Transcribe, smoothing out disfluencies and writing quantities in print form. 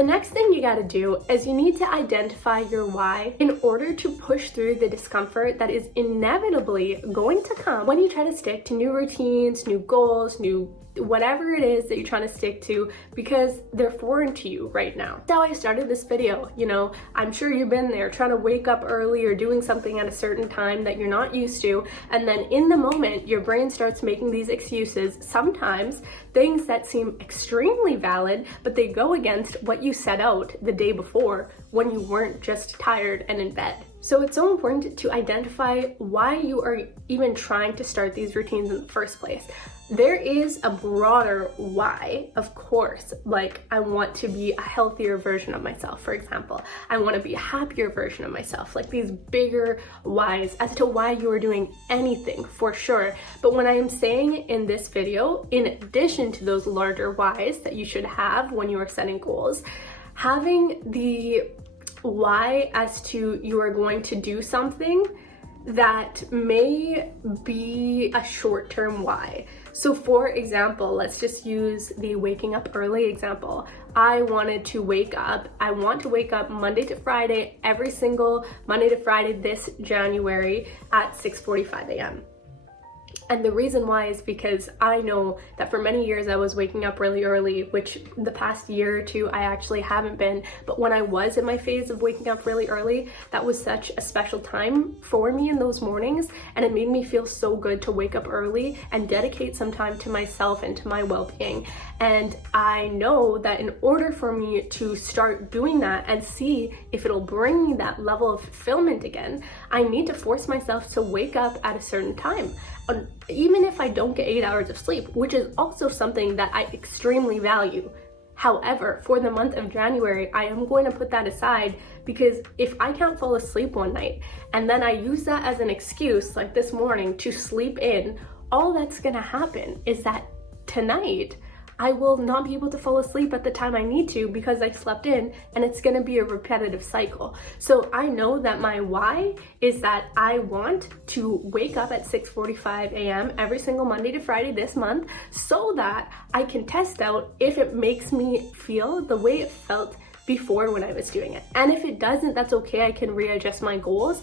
The next thing you gotta do is you need to identify your why in order to push through the discomfort that is inevitably going to come when you try to stick to new routines, new goals, new whatever it is that you're trying to stick to, because they're foreign to you right now. That's how I started this video. You know, I'm sure you've been there trying to wake up early or doing something at a certain time that you're not used to, and then in the moment your brain starts making these excuses, sometimes things that seem extremely valid, but they go against what you set out the day before when you weren't just tired and in bed. So it's so important to identify why you are even trying to start these routines in the first place. There is a broader why, of course, like I want to be a healthier version of myself, for example. I want to be a happier version of myself, like these bigger whys as to why you are doing anything, for sure. But when I am saying in this video, in addition to those larger whys that you should have when you are setting goals, having the why as to you are going to do something that may be a short-term why. So for example, let's just use the waking up early example. I want to wake up Monday to Friday, every single Monday to Friday this January at 6:45 a.m. And the reason why is because I know that for many years I was waking up really early, which the past year or two I actually haven't been. But when I was in my phase of waking up really early, that was such a special time for me in those mornings. And it made me feel so good to wake up early and dedicate some time to myself and to my well-being. And I know that in order for me to start doing that and see if it'll bring me that level of fulfillment again, I need to force myself to wake up at a certain time. Even if I don't get 8 hours of sleep, which is also something that I extremely value. However, for the month of January, I am going to put that aside, because if I can't fall asleep one night and then I use that as an excuse, like this morning, to sleep in, all that's gonna happen is that tonight I will not be able to fall asleep at the time I need to because I slept in, and it's gonna be a repetitive cycle. So I know that my why is that I want to wake up at 6:45 a.m. every single Monday to Friday this month so that I can test out if it makes me feel the way it felt before when I was doing it. And if it doesn't, that's okay, I can readjust my goals.